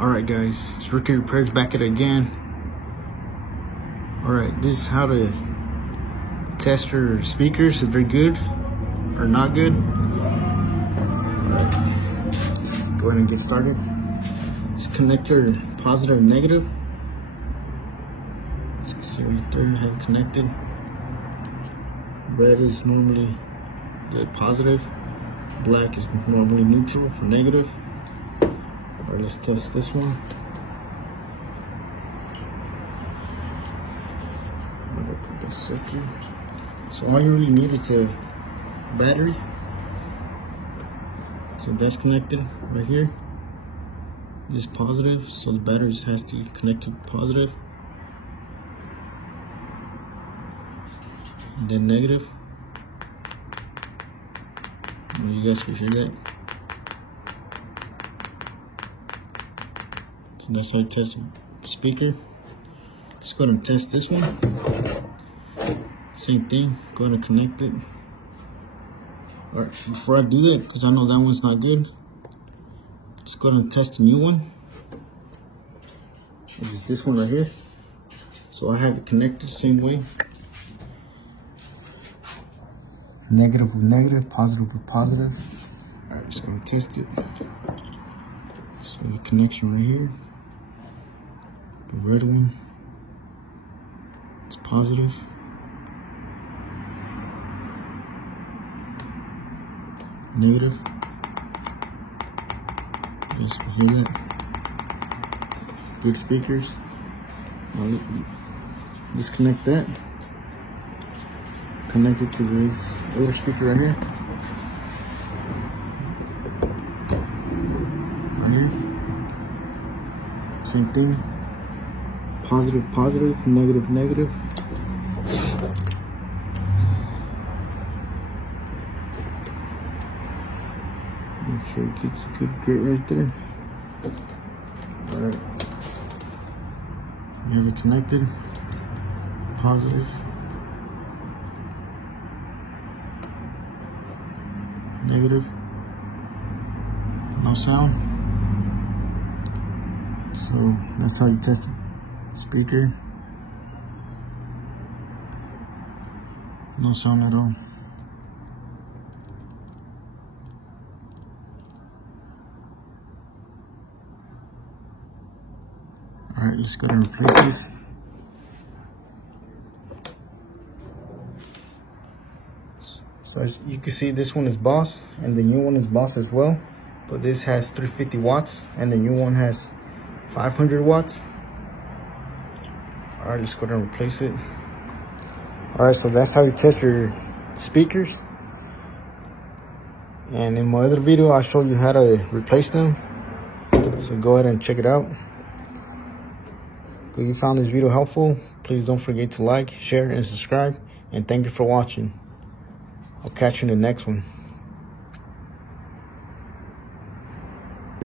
Alright guys, it's Ricky Repairs back at it again. Alright, this is how to test your speakers, if they're good or not good. Let's go ahead and get started. Let's connect your positive and negative. As you can see right there, I have it connected. Red is normally the positive, black is normally neutral for negative. Alright, let's test this one. I'm gonna put this circuit. So all you really need is a battery. So that's connected right here. This is positive, so the battery just has to connect to positive. And then negative. You guys can hear that. So that's how you test the speaker. Let's go ahead and test this one. Same thing, go ahead and connect it. Alright, before I do that, because I know that one's not good, let's go ahead and test the new one. Which is this one right here. So I have it connected the same way. Negative with negative, positive with positive. Alright, just gonna test it. So the connection right here. The red one, it's positive. Negative. Just hear that. Good speakers. I'll disconnect that. Connect it to this other speaker right here. Right here. Same thing. Positive, positive, negative, negative. Make sure it gets a good grit right there. Alright. We have it connected. Positive. Negative. No sound. So that's how you test the speaker. No sound at all. Alright, let's go ahead and replace this. So as you can see, this one is Boss and the new one is Boss as well, but this has 350 watts and the new one has 500 watts. Alright, let's go ahead and replace it. Alright, so that's how you test your speakers. And in my other video, I'll show you how to replace them. So go ahead and check it out. If you found this video helpful, please don't forget to like, share, and subscribe. And thank you for watching. I'll catch you in the next one.